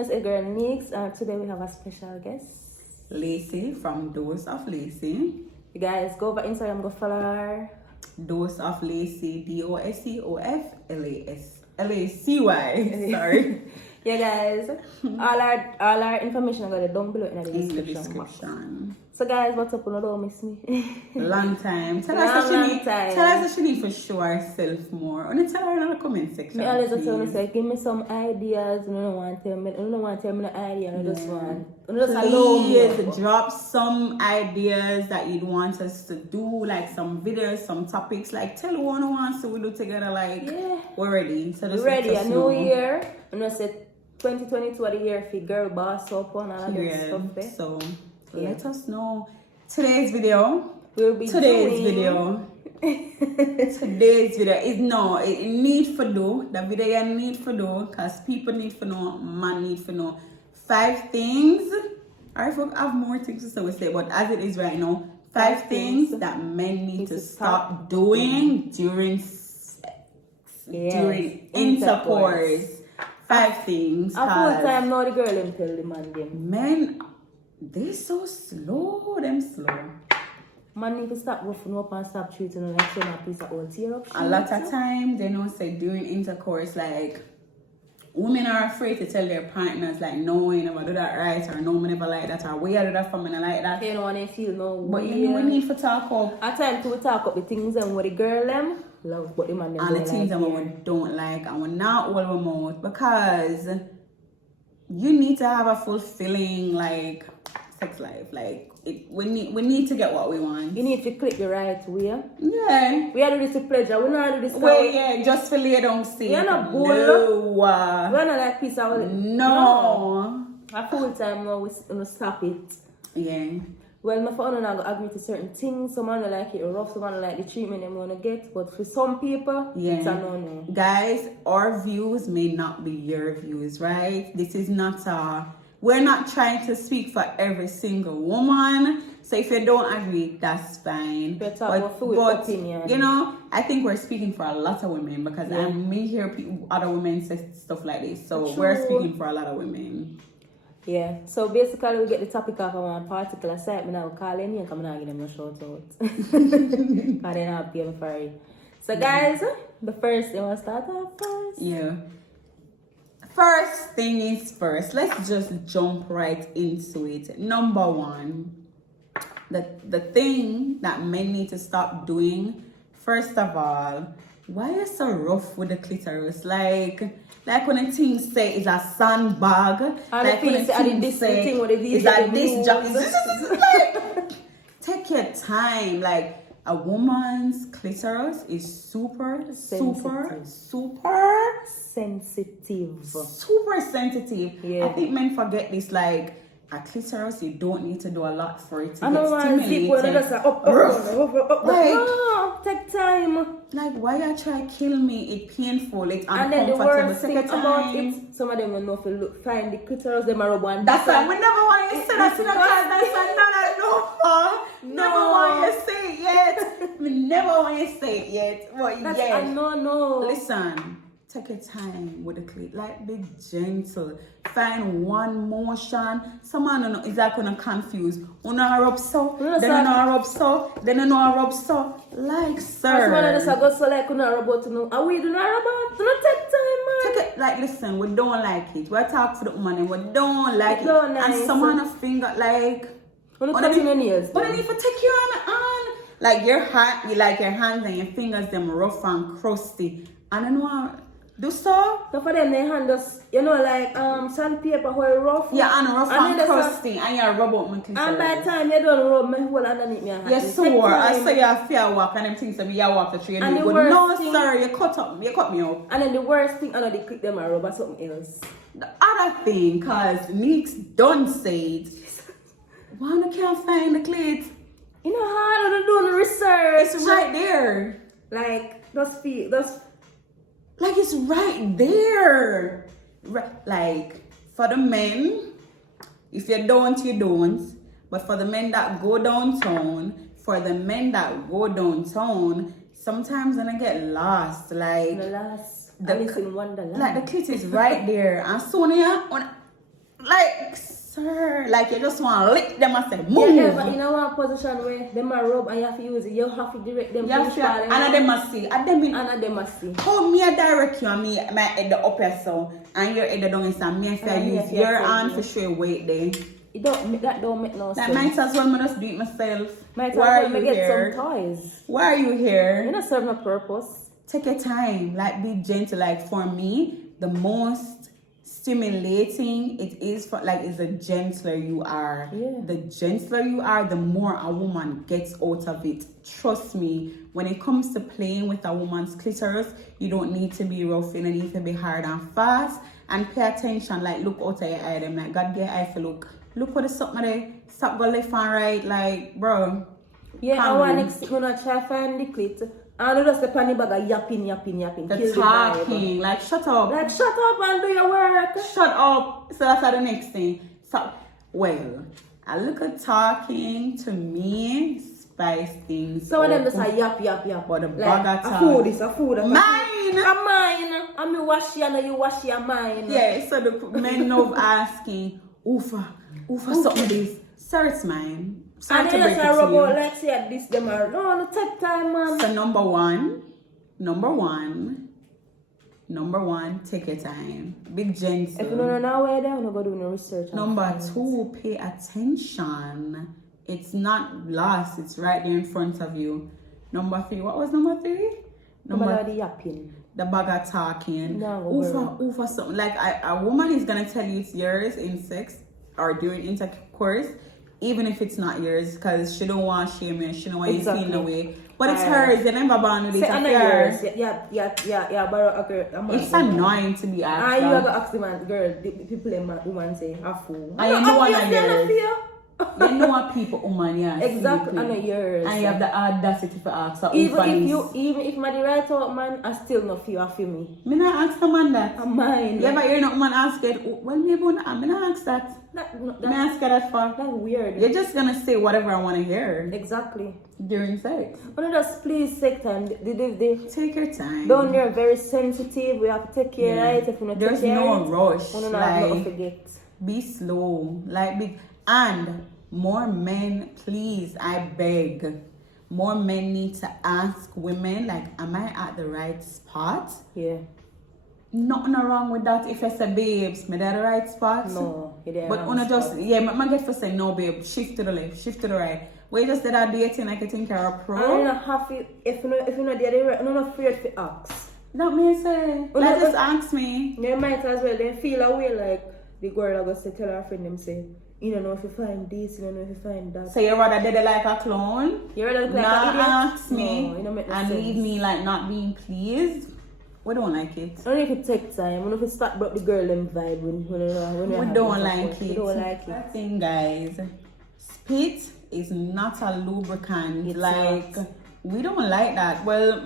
is a girl Nix, and today we have a special guest, Lacey from Dose of Lacey. You guys go over Instagram, go follow her. Dose of Lacey, DOSEOFLACY. Sorry. Yeah, guys, all our information are down below in the description. So guys, what's up? You don't miss me. Long time. Tell us that she need for show herself more. Only tell her in the comment section. Me always tell me say, give me some ideas. You don't want to tell me. You don't want to tell me no idea. You just want. You just allow me. Drop some ideas that you'd want us to do, like some videos, some topics. Like tell one who wants to we do together. Like we're ready. So just ready. A new year. You know, say 2022 are the year for girl boss up and all that stuff there. So. Let us know. Today's video will be today's video is it need for do the video you need for do because people need to know, man need to know 5 things. I have more things to say, but as it is right now, 5 things that men need to stop doing during intercourse. 5 things. A full time now the girl them tell the man them. Men, they so slow, them slow. Man need to stop roughing up and stop treating them like a piece of old tear up. A lot of time they know say during intercourse, like women are afraid to tell their partners like no, you never do that right, or no, me never like that, or we are do that for me like that. They don't want to feel no. But you know we need to talk up. At times we talk up the things and what the girl them love, but the man them and the things that we don't like, and we're not all our mouth, because you need to have a fulfilling like sex life. Like we need to get what we want. You need to click the right way. Yeah. We are do this with pleasure. We not do this. Well, yeah, just for lay down sick. You're not bull. No. We're not like piece of no. A full time now we stop it. Yeah. Well, my phone not gonna agree to certain things. Some man like it rough, some man like the treatment they wanna get. But for some people, it's a no. Guys, our views may not be your views, right? This is not we're not trying to speak for every single woman. So if you don't agree, that's fine. But opinion. You know, I think we're speaking for a lot of women, because I may hear other women say stuff like this. So we're speaking for a lot of women. Yeah, so basically we get the topic off on one particular site. I now call in and come and give them a shout out. Because they're not paying for it. So guys, the first thing we'll start off first. Yeah. First thing is first. Let's just jump right into it. Number 1. The thing that men need to stop doing, first of all, why are you so rough with the clitoris? Like when a thing say it's a sandbag, like when a thing say it's a disc jockey. Like, take your time. Like a woman's clitoris is super sensitive. Super sensitive. Yeah. I think men forget this. Like a clitoris, you don't need to do a lot for it to get stimulated. Take time. Like, why you try to kill me? It's painful, it's uncomfortable. And then the worst thing about it, some of them will know if you find the clitoris, they are one. That's why we never want you to say that to the class. That's never want you to say it yet. We never want you to say it yet. But that's no. Listen, take your time with the clit. Like, be gentle. Find one motion. Someone is like gonna confuse. Una rub so, then una rub so, then una rub so. Like, sir. Someone just go so like una rub out to know. Are we do not rub out? Do not take time, man. Take it, like, listen, we don't like it. We talk for the woman and we don't like it. Nice. And someone a finger like. When you touch your nails. But then if you take your hand, like your hand, you like your hands and your fingers them rough and crusty. And I know. Do so? So for them, they hand us, like sandpaper, whole rough. Yeah, and rough and crusty, and you rub out my clitoris. And by the time you don't rub my whole underneath my hand. Yes, sure. I say you fear walk, and them things that you walk the tree and you go, no, sir, you cut me up. And then the worst thing, I know they click them and rub or something else. The other thing, because Nick's don't say it, why you can't find the clit? You know how to do the research. It's right there. Like, like it's right there. Like for the men, if you don't, you don't. But for the men that go downtown, sometimes when I get lost, like Alice in Wonderland. Like the clit is right there, and soon Like you just want to lick them and say, Yeah, move. yeah, but you know one position where them are rub and you have to use it. You have to direct them. You have to, and them must see. And them must see. How me a direct you and me my head up here so and your head down inside me if I use your hand for sure weight there. That don't make no sense. That might as well just do it myself. Might as Why well are you get here? some toys. Why are you here? You're not serving a purpose. Take your time. Like be gentle. Like for me, the most stimulating it is for is the gentler you are. Yeah. The gentler you are, the more a woman gets out of it. Trust me, when it comes to playing with a woman's clitoris, you don't need to be rough, you don't need to be hard and fast. And pay attention, like look out of your eye, them like God get eye for look. Look what the something there. Stop go left and right, like bro. Yeah, I want next we're gonna try find the clit. And just the panny bag of yapping. The talking, like shut up. Like shut up and do your work. Shut up. So that's the next thing. So well, a little talking to me spice things. So when them just a yap. But the like, bag of a food is a food. Mine. A mine. And me wash you and you wash your mine. Yeah, so the men love asking, Oofa, something this. Sir, it's mine. Sorry and to then break just it a to you. rub out like say this them are no take time, man. So number one, take your time. Be gentle. If you don't know where they are, go do no research. Number 2, pay attention. It's not lost, it's right there in front of you. Number 3, what was number 3? Number the yapping. The bag of talking. No, Oofa something. Like a woman is gonna tell you it's yours in sex or during intercourse, even if it's not yours, because she don't want shame you, she don't want you feeling away. But it's hers, they never born with it. It's yours. Yeah, but it's annoying to be asked. And you have to ask the man, girl, the people in my woman say, a fool. And you know what I yours. You know what people, woman, yeah. Exactly, and yours. And you have the audacity for ask. Even if my right out man, I still not feel after me. Me not ask the man that. I'm mine. Yeah, but you're not man ask it. Well, maybe I'm not ask that. Me ask that for. That's weird. You're just gonna say whatever I want to hear. Exactly. During sex. But just please take time. Take your time. Don't you're very sensitive. We have to take care of it. If you not There's take care no of it, rush. not Like forget. Be slow. And more men, please, I beg. More men need to ask women, like, am I at the right spot? Yeah. Nothing wrong with that if I say, babes, me at the right spot? No, but una just, I get for say, no, babe, shift to the left, shift to the right. We just did that dating, like, I think you're a pro. And you don't have to, if you're not there, you're not afraid to ask. That means say, like, just ask me. You might as well, then feel away like the girl going to tell her friend them say, you don't know if you find this, you don't know if you find that. So you rather did it like a clone? You rather like not an idiot? Ask me and leave me like not being pleased. We don't like it. I don't know if it take time. I don't know if it start about the girl them vibe when we don't like it. We don't like it. That thing, guys. Spit is not a lubricant. It's like not. We don't like that. Well,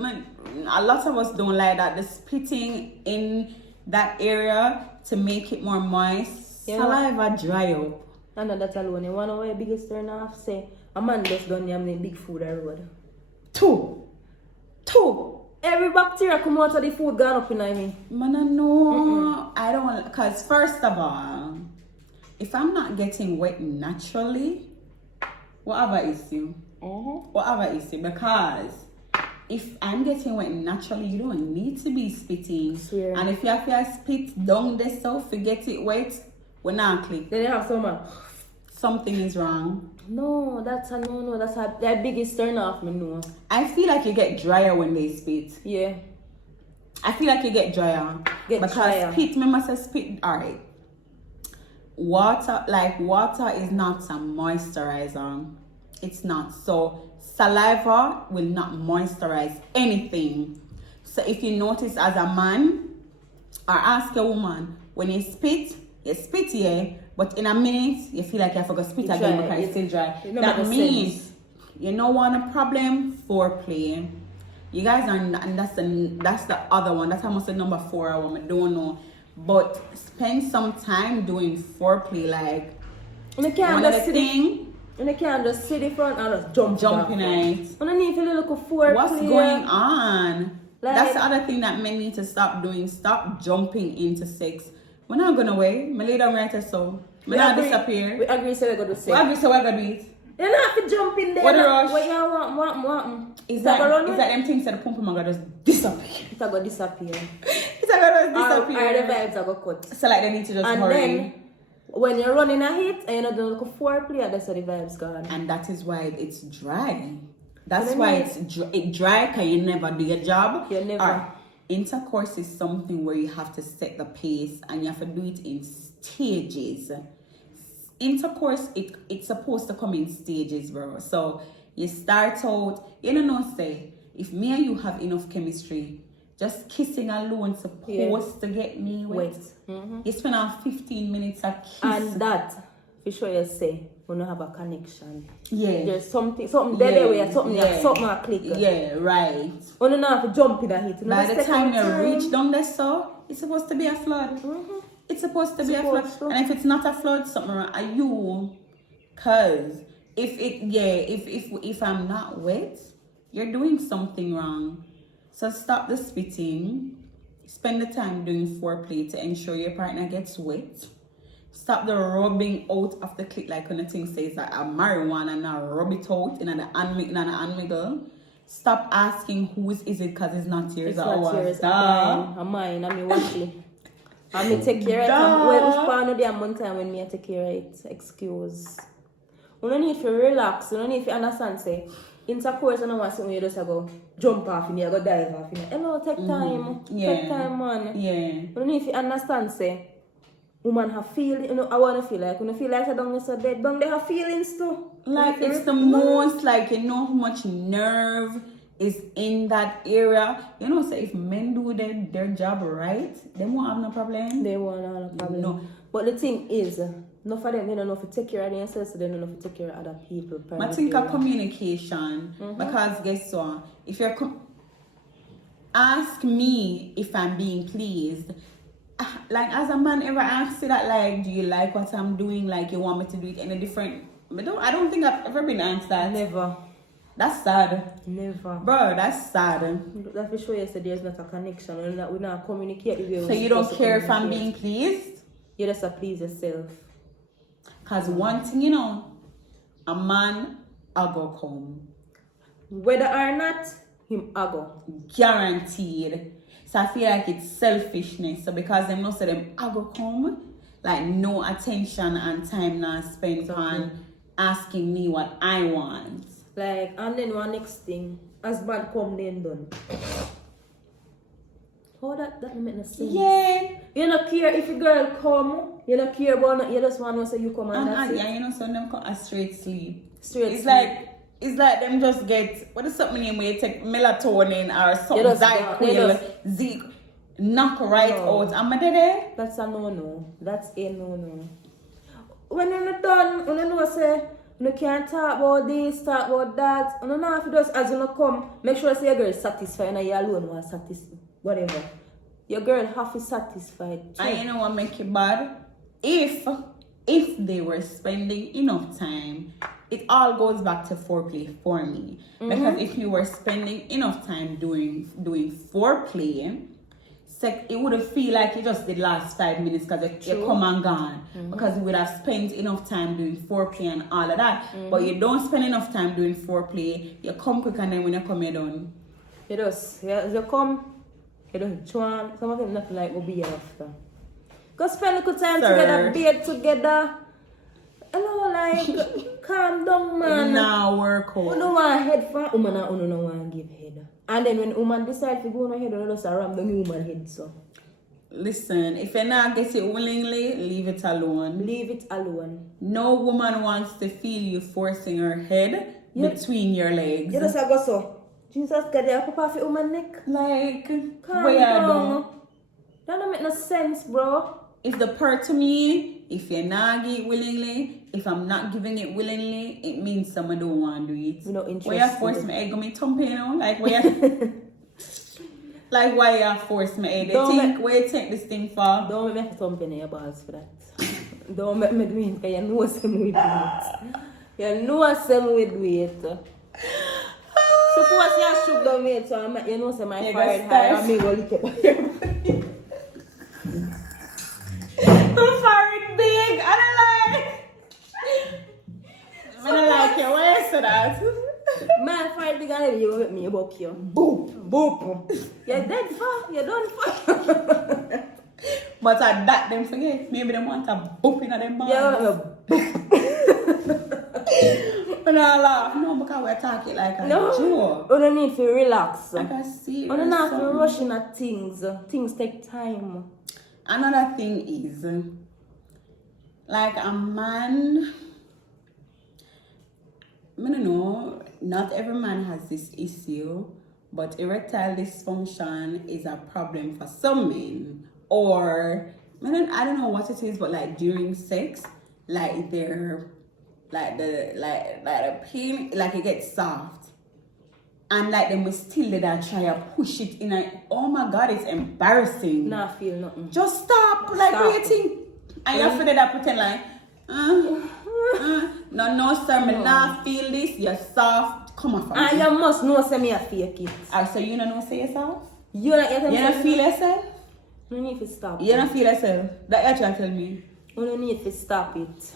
a lot of us don't like that. The spitting in that area to make it more moist. Yeah. Saliva dry up. And that's alone. You wanna know why biggest turn off? Say a man just done yam big food I road. Two. Every bacteria come out of the food gone up in me. Man, I know. I don't, because first of all, if I'm not getting wet naturally, whatever issue, because if I'm getting wet naturally, you don't need to be spitting. Swear. And if you have to spit down this so forget it wet, we're not click. Then you have something is wrong. No, that's a no. That's the biggest turn off me know. I feel like you get drier when they spit. Yeah. I feel like you get drier. Because spit, me must say spit, alright. Water is not a moisturizer. It's not. So saliva will not moisturize anything. So if you notice as a man, or ask a woman, when you spit, yeah, but in a minute, you feel like you have to spit again because it's still dry. That means you don't want a problem, foreplay. You guys are, and that's the other one. That's almost the number 4 I don't know. But spend some time doing foreplay, like you can't just sit in front and just jump in it. You don't need to look foreplay. What's going on? Like, that's the other thing that men need to stop doing. Stop jumping into sex. We're not going away. My lady, I'm right so. We not disappear. We agree so we're going to say. We agree so we're going to do it. You don't have to jump in there. What the rush? What you want? Is that them things that the pump man just disappear? It's going to disappear. It's going to disappear. Or the vibes are going to cut. So like they need to just and hurry. Then, when you're running a hit and you're not doing like a foreplay, that's how the vibes gone. And that is why it's dry. That's why it's dry because you never do your job. You never. Intercourse is something where you have to set the pace and you have to do it in stages. Intercourse, it's supposed to come in stages, bro. So you start out, say, if me and you have enough chemistry, just kissing alone supposed to get me wet. Mm-hmm. You spend on 15 minutes a kiss. And that, for sure you say, we don't have a connection. Yeah. There's something there where something a click. Yeah, right. We don't have to jump in a hit. By the time you reach down there, so it's supposed to be a flood. Mm-hmm. It's supposed to be a flood. And if it's not a flood, something wrong. Are you? Cause if I'm not wet, you're doing something wrong. So stop the spitting. Spend the time doing foreplay to ensure your partner gets wet. Stop the rubbing out of the clit like when the thing says that a marijuana and now rub it out in an unwiggle. Stop asking whose is it because it's not yours. It's not yours. I'm mine. I'm watching. I may take care of it. Which part of the one time when me I take care of it? Excuse. We don't need to relax. We don't need to understand. Say intercourse. I don't want something you just go jump off in here, go dive off in here. Hello, take time. Yeah. Take time, man. Yeah. We don't need to understand. Say woman have feelings. I want to feel like when I feel like I don't so dead. Don't they have feelings too? Like it's the most like how much nerve is in that area. So if men do their job right, they won't have no problem. They won't have no problem. No. But the thing is, enough of them, they don't know if to take care of themselves, so they don't know if to take care of other people. I think of communication, because guess what? If you're ask me if I'm being pleased. Like, as a man ever asked you that, like, do you like what I'm doing? Like, you want me to do it in a different... I don't think I've ever been asked that. Never. That's sad. Never. Bro, that's sad. That's for sure yesterday there's not a connection. We're not communicating. So you don't care if I'm being pleased? You just please yourself. Because one thing, a man, I go come. Whether or not, him, I go. Guaranteed. So I feel like it's selfishness. So because them not say them I go come, like no attention and time now spent on asking me what I want. Like, and then one next thing, husband come then done. How that make no sense? Yeah. You don't care if a girl come, you don't care about you just want to say you come and that's it. Yeah, so them come a straight sleep. It's like them just get, what is something name where you take melatonin or something Zyquil, Zeke, knock right out. Am I there? That's a no-no. That's a no-no. When you're done, when you know say, you can't talk about this, talk about that. You know if you just, as you come, make sure say your girl is satisfied and you alone was satisfied. Whatever. Your girl half is satisfied too. And you know what make it bad? If they were spending enough time, it all goes back to foreplay for me. Because if you were spending enough time doing foreplay, it would have feel like you just did last 5 minutes because you come and gone. Because you would have spent enough time doing foreplay and all of that. But you don't spend enough time doing foreplay, you come quick and then when you come, you're done. You just, you come, you don't join. Some of them nothing like will be after. Go spend a good time together, bed together. Hello, like, calm down, man. Nah, work out. You don't want head for woman and you don't want to give head. And then when woman decide to go on head, you just ram down the woman head, so. Listen, if you not get it willingly, leave it alone. Leave it alone. No woman wants to feel you forcing her head between your legs. You just go so. Jesus, God, you pop off your woman neck. Like, calm down. That don't make no sense, bro. If the part to me, if you're not giving it willingly, if I'm not giving it willingly, it means someone don't want to do it. You're not interested. Why you force my egg on me thumping, Like, why you... like, why you force my egg? Where you take this thing for? Don't make me thump in your balls for that. Don't make me do it, because you know some we do it. You know some we do it. Suppose you shook down me, so you know some my forehead high, and me go lick it by your body. My forehead big, I don't like ready, you with me, you buck you. Boop. Boop. You're dead for, you're done for. But at that, them forget. Maybe they want a boop in them mouth. Yeah, But I laugh. No, because we're talking like a joke. You don't need to relax. Like a serious. You don't have to rush in at things. Things take time. Another thing is, like a man, I don't know, not every man has this issue, but erectile dysfunction is a problem for some men. Or, I don't know what it is, but like during sex, like they're, like the pain, like it gets soft. And like they must still let that try to push it in. Oh my God, it's embarrassing. Nah, feel nothing. Just stop. Like, what you think? And you have to do that pretend like, no, sir, me not feel this. You're soft. Come on, and you must know say me a fake it. So you don't know say yourself? You don't feel yourself? You need to stop. You don't feel yourself? That you trying to tell me? You don't need to stop it.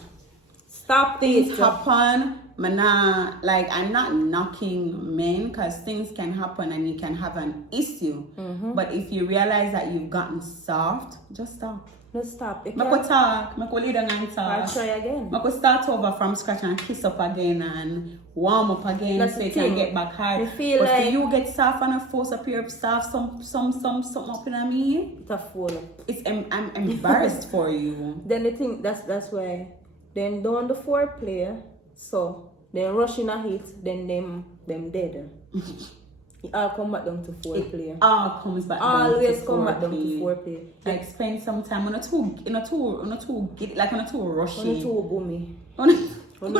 Stop things it. happen. I'm not knocking men because things can happen and you can have an issue. But if you realize that you've gotten soft, just stop. Just stop. I could talk. I could lead and talk. I'll try again. I could start over from scratch and kiss up again and warm up again. That's so the it thing. can get back hard. You feel but like you get soft and force a pair of soft something up in me. It's a fool. I'm embarrassed for you. Then the thing that's why then done the foreplay, so then rush in a hit, then them dead. It all come back down to foreplay. It all comes back always down to come back down to foreplay. foreplay. Like spend some time on a too rushing. On a too boomy. On a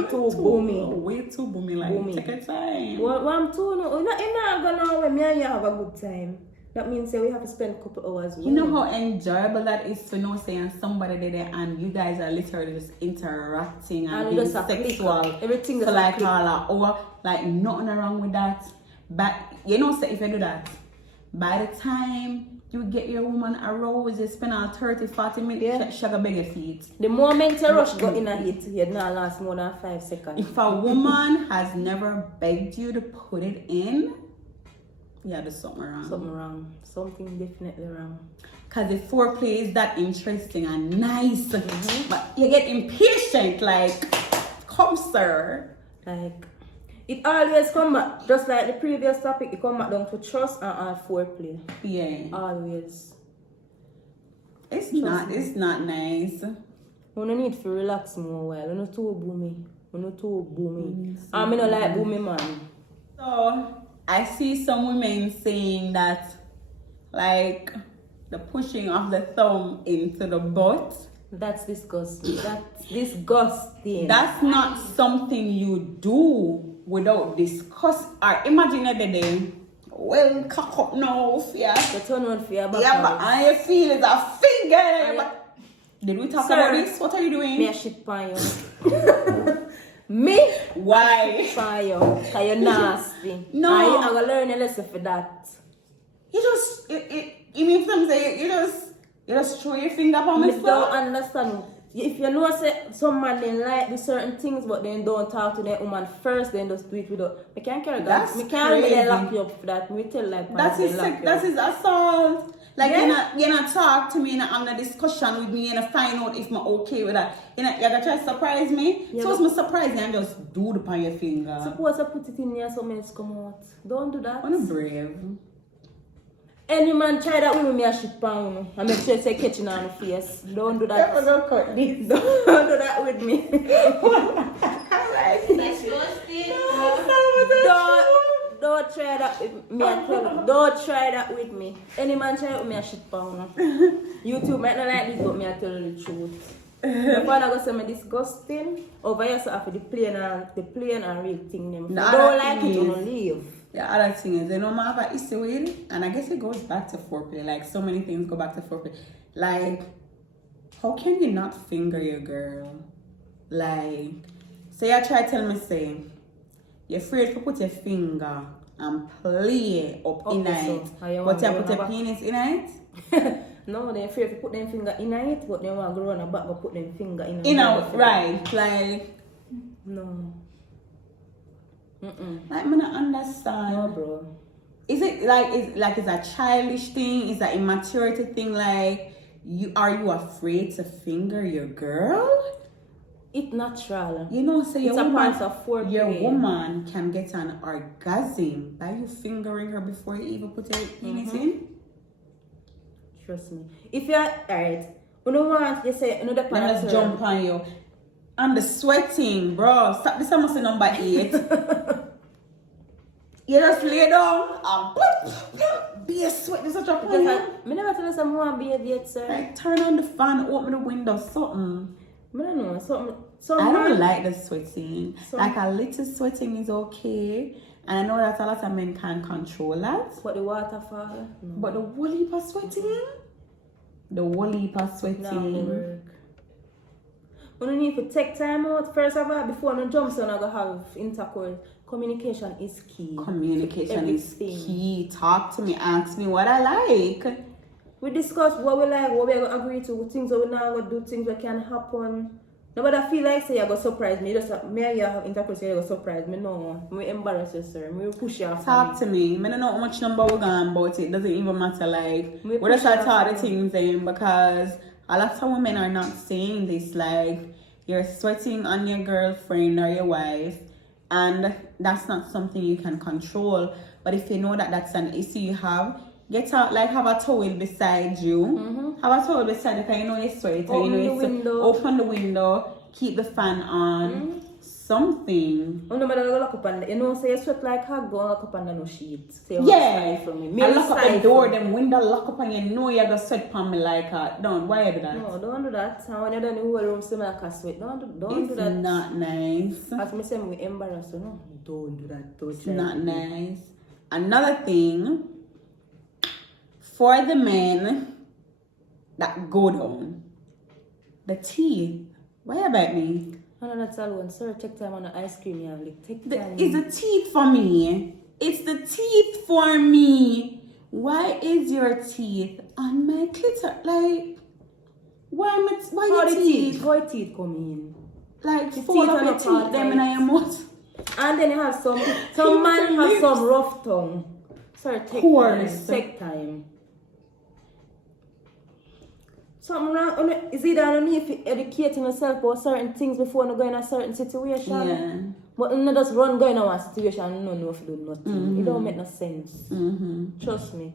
too boomy. Way too boomy. Like boomy. Take a time. Well, I'm too no. You're not gonna when me and you have a good time. That means we have to spend a couple hours. You know how enjoyable that is to know saying somebody there and you guys are literally just interacting and being sexual. Everything so like or like nothing wrong with that. But you know, say if you do that, by the time you get your woman aroused, you spend all 30-40 minutes sugar beg your feet. The moment you rush go in a hit, you'd not last more than 5 seconds. If a woman has never begged you to put it in, yeah, there's something wrong. Something wrong. Something definitely wrong. Because the foreplay is that interesting and nice. But you get impatient, like, come sir. Like, it always come back, just like the previous topic, it come back down to trust and all foreplay. Yeah. Always. It's not nice. We don't need to relax more while. We're not too boomy. I mean, I like boomy man. So, I see some women saying that, like, the pushing of the thumb into the butt. That's disgusting. That's disgusting. That's not something you do without discuss. Or imagine the day, well, cock up now, yeah. The turn on for your back. Yeah, but I feel it's a finger. Did we talk about this? What are you doing? Me a shit pan you. Me? Why? Pan you. Because you're nasty. No. I'm going to learn a lesson for that. You just, you mean some say, you just throw your finger up on my I don't understand. If you know say some man they like do certain things but then don't talk to their woman first, then just do it without. I can't carry that. I can't really lock you up for that. We tell like that is assault. Like you not talk to me, you not have a discussion with me, and find out if I'm okay with that. You gotta try to surprise me. Yeah, so it's me surprise you and just do it upon your finger. Suppose I put it in here so else come out. Don't do that. I'm brave. Any man try that with me a shit pan and make sure say catching on the face. Don't do that. Don't cut this. Don't do that with me. Don't try that with me. Don't try that with me. Any man try that with me a shit pan. YouTube might not like this, but me I tell you the truth. If I go say me disgusting, over here so after the plain and real thing them. No, don't like it, you don't leave. The other thing is, they don't have an issue with it, and I guess it goes back to foreplay. Like, so many things go back to foreplay. Like, how can you not finger your girl? Like, say I try to tell me, say, you're afraid to put your finger and play up in it, but you put your penis in it? No, they're afraid to put them finger in it, but they want to go run back and put them finger in it. You know, right, like... No. Like, I don't understand. No, bro. Is it like it's a childish thing? Is that immaturity thing? Like, are you afraid to finger your girl? It's natural. You know, say It's a part of foreplay. your woman can get an orgasm by you fingering her before you even put your penis in. Trust me. If you're alright, you know what you say, you know the part. Let us jump on you. And the sweating, bro. Stop this. I must say number 8. You just lay down and be a sweat. This such a pain. I never tell you someone be a yet, sir. Like, turn on the fan, open the window, something. I don't know, something. I don't like the sweating. Like, a little sweating is okay. And I know that a lot of men can't control that. But the waterfall? No. But the whole heap of sweating? The whole heap of sweating. No work. You need to take time out. First of all, before you jump, so you go have intercourse. Communication is key. Communication is key. Talk to me, ask me what I like. We discuss what we like, what we are going to agree to, things that we not going to do, things that can happen. Nobody feel like say you're going to surprise me. Just me and you have intercourse, you're going to surprise me. No, we embarrass you, sir. We push you off. Talk to me. I don't know how much number we're going about it. Doesn't even matter. Like, we just talk the things in because a lot of women are not saying this. Like, you're sweating on your girlfriend or your wife, and that's not something you can control. But if you know that that's an issue you have, get out, like, have a towel beside you. Have a towel beside you because you know you sweat. Open the window, keep the fan on. Something. Oh, no matter lock up and you know, say you sweat like hot, go lock up under no sheet. Say, yeah. From Me lock up the door, them window lock up and you know you're going to sweat on me like that. Don't. Why you do that? No, don't do that. And when you're done in the whole room, see me like a sweat. Don't do that. It's not nice. As me say, we embarrass you. No, don't do that. Don't it's not nice. Another thing, for the men that go down, the teeth. Why about me? No, that's all one. Sir, take time on the ice cream. You have like, take time. It's the teeth for me. It's the teeth for me. Why is your teeth on my clitoris? Like, why your teeth? How your teeth come in? Like, fall up your teeth, them in your mouth. And then you have some man have some rough tongue. Sir, take time. Something wrong. Is it that you need to educate yourself about certain things before you go in a certain situation? Yeah. But you just run going in a situation and you know if you do nothing. It don't make no sense. Trust me.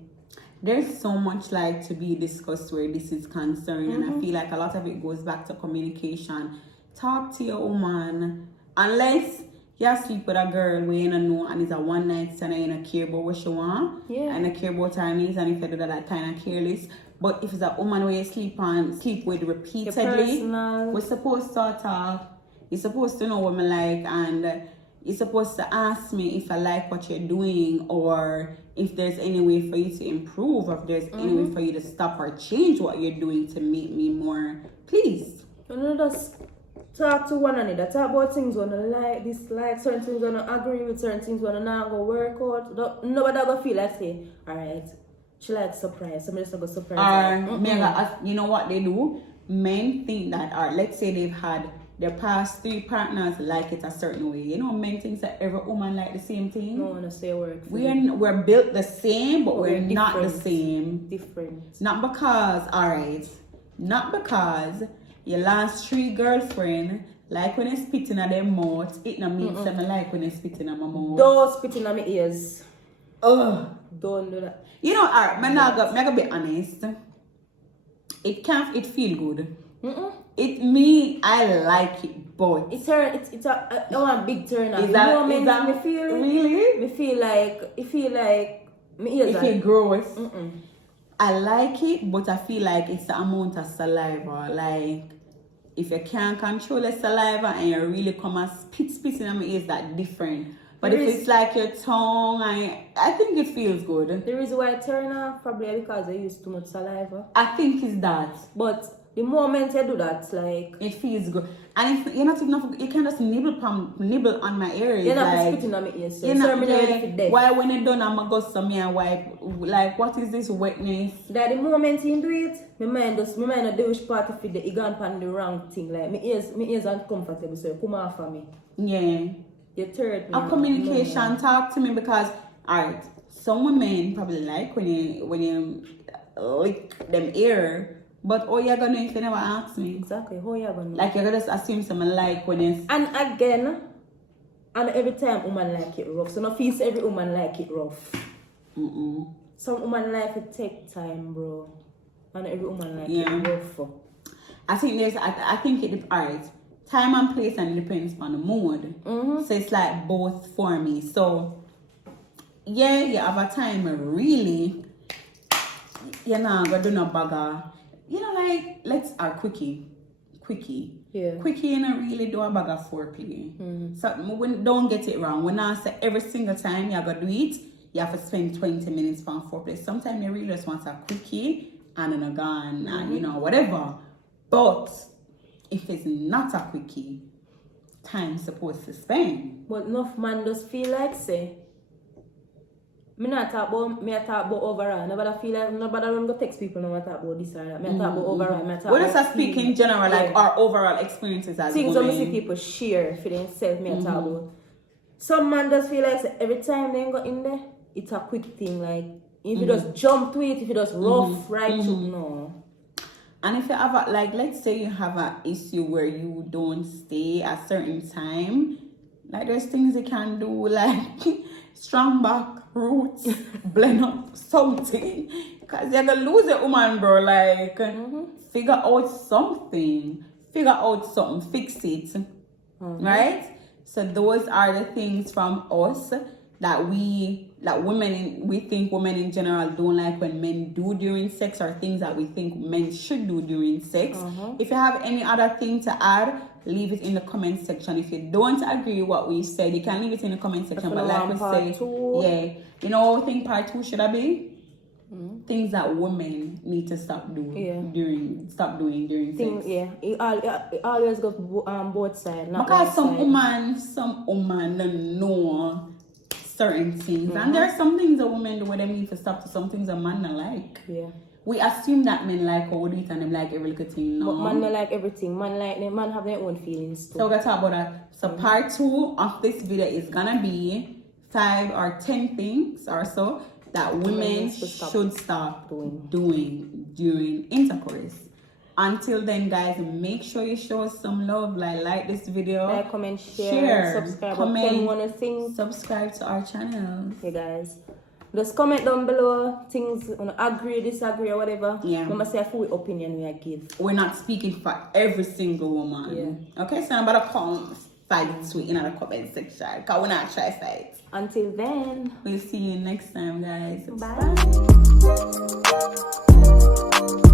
There's so much like to be discussed where this is concerned, and I feel like a lot of it goes back to communication. Talk to your woman. Unless you sleep with a girl where you don't know and it's a one night stand and you don't care about what she want. Yeah. And you care about her needs, and if you do that kind of careless. But if it's a woman where you sleep with repeatedly, we're supposed to talk. You're supposed to know what I like, and you're supposed to ask me if I like what you're doing, or if there's any way for you to improve, or if there's any way for you to stop or change what you're doing to make me more pleased. You know, just talk to one another. Talk about things when you like, dislike, certain things when you agree with, certain things when you not go work out. Nobody go feel like say, alright, she likes surprise. Somebody just go surprise. You know what they do? Men think that, or let's say they've had their past 3 partners like it a certain way. You know, men think that every woman like the same thing. No one say work. We're built the same, but we're not the same. Different. Not because your last 3 girlfriend like when you spit in their mouth, it not means them like when you spit in my mouth. Don't spit in my ears. Ugh. Don't do that. You know, alright, I'm gonna be honest. It feel good. I like it, but it's a big turn off. Me feel gross. I like it, but I feel like it's the amount of saliva. Like, if you can't control the saliva and you really come and spit in my ears, that different. But if it's like your tongue, I think it feels good. The reason why I turn off probably because I use too much saliva. I think it's that. But the moment I do that, like, it feels good. And if you're not enough, you can just nibble on my ears. You're not like, spitting on my ears. So why when you're done, I'm going to go some and wipe. Like, what is this wetness? That the moment you do it, my mind not do which part of it, you gone on the wrong thing. Like, my ears uncomfortable, so come off of me. Yeah. Your third A one. communication. Talk to me because, alright, some women probably like when you lick them ear, but oh, you're gonna if you never ask me. Exactly. How you gonna know? Like you're gonna just assume someone like when you. And again, and every time woman like it rough. So no feels every woman like it rough. Some woman like it take time, bro. And every woman like it rough. I think I think it alright. Time and place and it depends on the mood. So it's like both for me. So yeah, you have a time really. You're not gonna do no bagger. You know, like let's quickie. Yeah. Quickie, you know, really do a bagger foreplay. So don't get it wrong. When I say every single time you're gonna do it, you have to spend 20 minutes for foreplay. Sometimes you really just want a quickie and then a gun and you know whatever. But if it's not a quickie, time's supposed to spend. But enough man just feel like say, I talk about overall. Nobody feel like nobody don't go text people no talk about this or that. I talk about overall. What does that speak in general, like our overall experiences as things women? that see people share for themselves, I talk about. Some man just feel like say, every time they go in there, it's a quick thing. Like if you just jump to it, if you just rough right through, no. And if you have a, like, let's say you have an issue where you don't stay a certain time, like there's things you can do, like strong back, roots, blend up something, because you're gonna lose a woman, bro. Like, figure out something, fix it, right? So those are the things from us that we think women in general don't like when men do during sex, or things that we think men should do during sex. If you have any other thing to add, leave it in the comment section. If you don't agree with what we said, you can leave it in the comment section. But like we said, you know, I think part 2 should be things that women need to stop doing during sex. It always go both sides. Because some woman don't know certain things, and there are some things a woman do where they need to stop to some things a man don't like. Yeah. We assume that men like how we do it and them like every little thing. No. But man like everything. Man have their own feelings too. So we're gonna talk about that. So part 2 of this video is gonna be 5 or 10 things or so that women should stop doing during intercourse. Until then, guys, make sure you show us some love. Like this video, like, comment, share, subscribe, comment, subscribe to our channel. Hey guys, just comment down below things, agree, disagree, or whatever. Yeah. We must say a full opinion we give. We're not speaking for every single woman. Yeah. Okay, so I'm about to come fight in the comment section, because we're not try fight. Until then, we'll see you next time, guys. Bye.